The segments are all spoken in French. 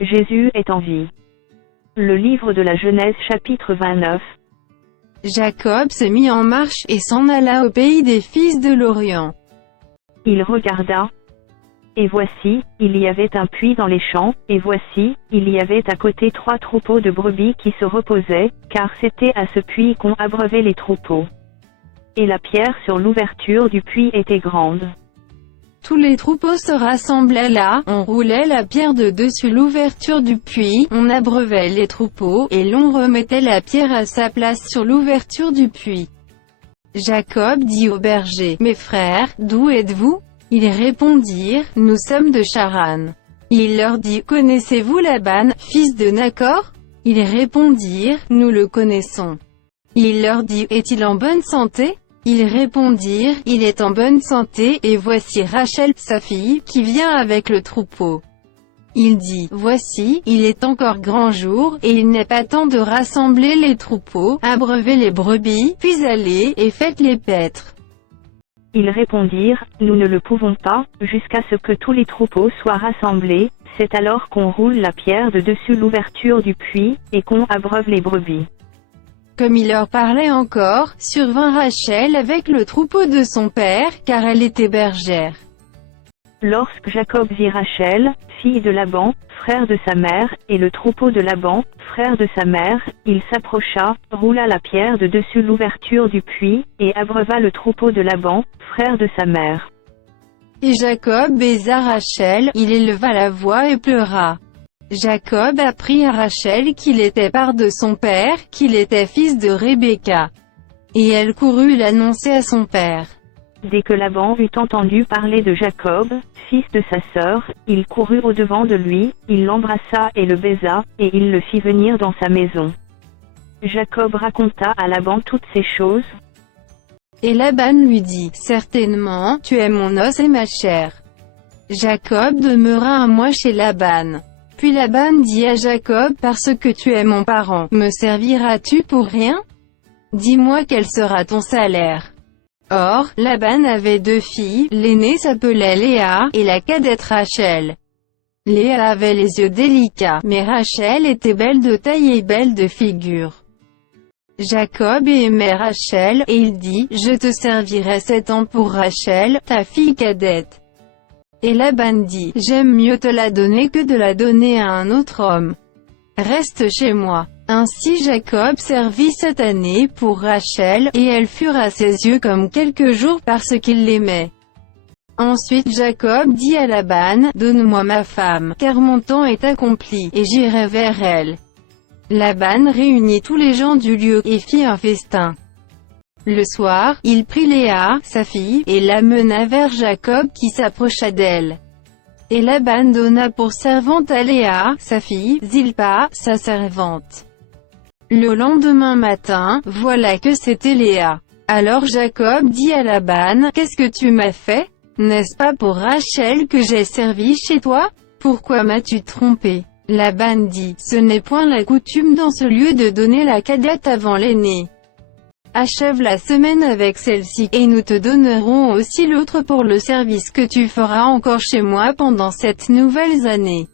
Jésus est en vie. Le livre de la Genèse chapitre 29. Jacob se mit en marche et s'en alla au pays des fils de l'Orient. Il regarda, et voici, il y avait un puits dans les champs, et voici, il y avait à côté 3 troupeaux de brebis qui se reposaient, car c'était à ce puits qu'ont abreuvé les troupeaux. Et la pierre sur l'ouverture du puits était grande. Tous les troupeaux se rassemblaient là, on roulait la pierre de dessus l'ouverture du puits, on abreuvait les troupeaux, et l'on remettait la pierre à sa place sur l'ouverture du puits. Jacob dit aux bergers, « Mes frères, d'où êtes-vous » Ils répondirent, « Nous sommes de Charan. » Il leur dit, « Connaissez-vous Laban, fils de Nacor » Ils répondirent, « Nous le connaissons. » Il leur dit, « Est-il en bonne santé » Ils répondirent, « Il est en bonne santé, et voici Rachel, sa fille, qui vient avec le troupeau. » Il dit, « Voici, il est encore grand jour, et il n'est pas temps de rassembler les troupeaux, abreuvez les brebis, puis allez, et faites-les paître. » Ils répondirent, « Nous ne le pouvons pas, jusqu'à ce que tous les troupeaux soient rassemblés, c'est alors qu'on roule la pierre de dessus l'ouverture du puits, et qu'on abreuve les brebis. » Comme il leur parlait encore, survint Rachel avec le troupeau de son père, car elle était bergère. Lorsque Jacob vit Rachel, fille de Laban, frère de sa mère, et le troupeau de Laban, frère de sa mère, il s'approcha, roula la pierre de dessus l'ouverture du puits, et abreuva le troupeau de Laban, frère de sa mère. Et Jacob baisa Rachel, il éleva la voix et pleura. Jacob apprit à Rachel qu'il était part de son père, qu'il était fils de Rebecca. Et elle courut l'annoncer à son père. Dès que Laban eut entendu parler de Jacob, fils de sa sœur, il courut au-devant de lui, il l'embrassa et le baisa, et il le fit venir dans sa maison. Jacob raconta à Laban toutes ces choses. Et Laban lui dit, « Certainement, tu es mon os et ma chair. » Jacob demeura un mois chez Laban. Puis Laban dit à Jacob, « Parce que tu es mon parent, me serviras-tu pour rien? Dis-moi quel sera ton salaire. » Or, Laban avait 2 filles, l'aînée s'appelait Léa, et la cadette Rachel. Léa avait les yeux délicats, mais Rachel était belle de taille et belle de figure. Jacob aimait Rachel, et il dit, « Je te servirai 7 ans pour Rachel, ta fille cadette. » Et Laban dit, « J'aime mieux te la donner que de la donner à un autre homme. Reste chez moi. » Ainsi Jacob servit 7 années pour Rachel, et elles furent à ses yeux comme quelques jours parce qu'il l'aimait. Ensuite Jacob dit à Laban, « Donne-moi ma femme, car mon temps est accompli, et j'irai vers elle. » Laban réunit tous les gens du lieu, et fit un festin. Le soir, il prit Léa, sa fille, et la mena vers Jacob qui s'approcha d'elle. Et Laban donna pour servante à Léa, sa fille, Zilpa, sa servante. Le lendemain matin, voilà que c'était Léa. Alors Jacob dit à Laban, « Qu'est-ce que tu m'as fait? N'est-ce pas pour Rachel que j'ai servi chez toi? Pourquoi m'as-tu trompé ?» Laban dit, « Ce n'est point la coutume dans ce lieu de donner la cadette avant l'aînée. Achève la semaine avec celle-ci, et nous te donnerons aussi l'autre pour le service que tu feras encore chez moi pendant 7 nouvelles années. »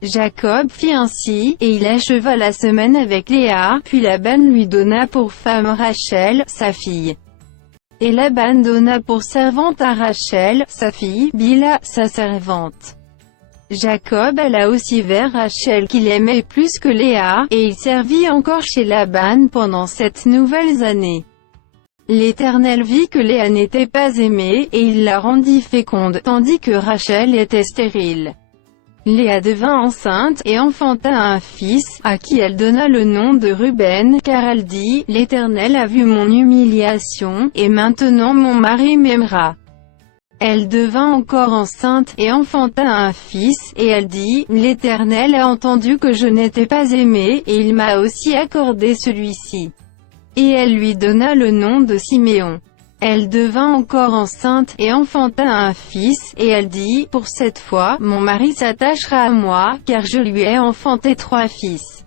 Jacob fit ainsi, et il acheva la semaine avec Léa, puis Laban lui donna pour femme Rachel, sa fille. Et Laban donna pour servante à Rachel, sa fille, Bila, sa servante. Jacob alla aussi vers Rachel qu'il aimait plus que Léa, et il servit encore chez Laban pendant 7 nouvelles années. L'Éternel vit que Léa n'était pas aimée, et il la rendit féconde, tandis que Rachel était stérile. Léa devint enceinte, et enfanta un fils, à qui elle donna le nom de Ruben, car elle dit, « L'Éternel a vu mon humiliation, et maintenant mon mari m'aimera. » Elle devint encore enceinte, et enfanta un fils, et elle dit, « L'Éternel a entendu que je n'étais pas aimée, et il m'a aussi accordé celui-ci. » Et elle lui donna le nom de Siméon. Elle devint encore enceinte, et enfanta un fils, et elle dit, « Pour cette fois, mon mari s'attachera à moi, car je lui ai enfanté 3 fils. »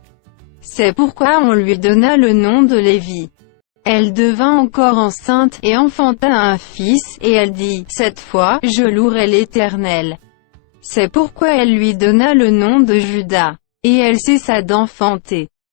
C'est pourquoi on lui donna le nom de Lévi. Elle devint encore enceinte, et enfanta un fils, et elle dit, « Cette fois, je louerai l'Éternel. » C'est pourquoi elle lui donna le nom de Juda. Et elle cessa d'enfanter.